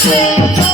Thank you.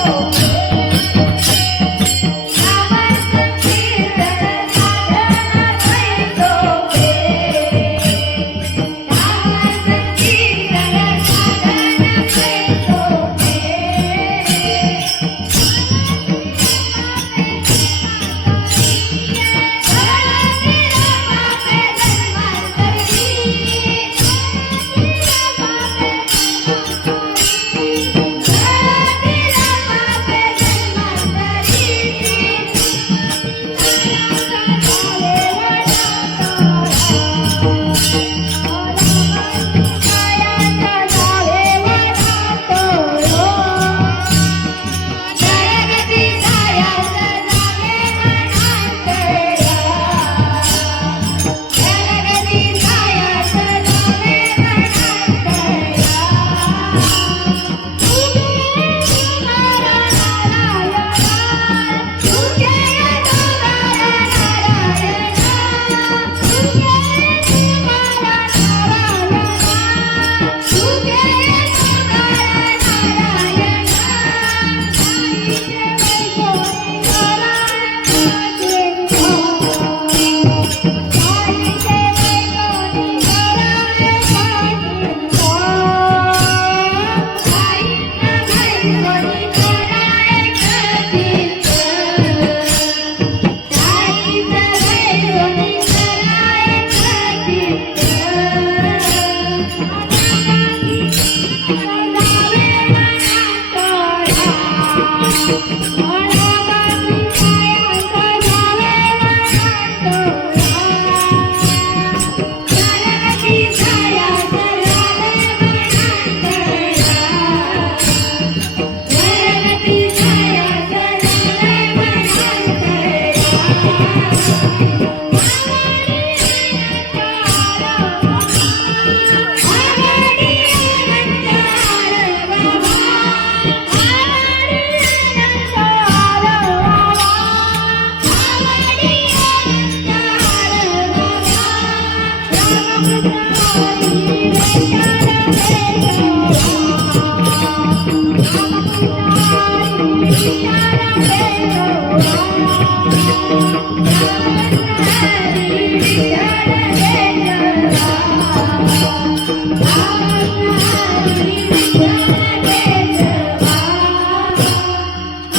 Música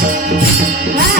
Hey!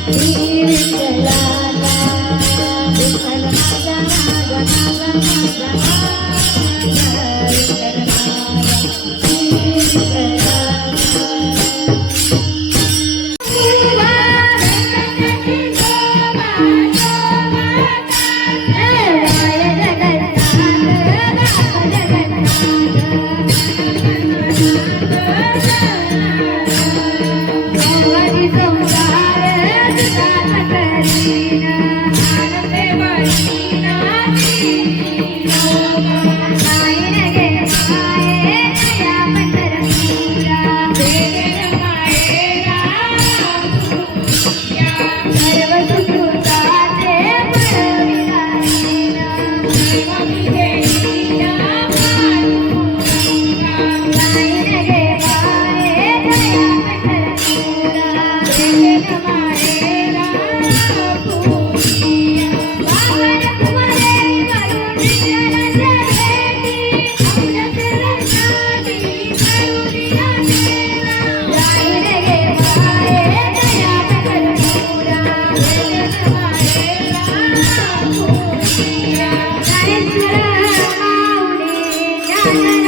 Música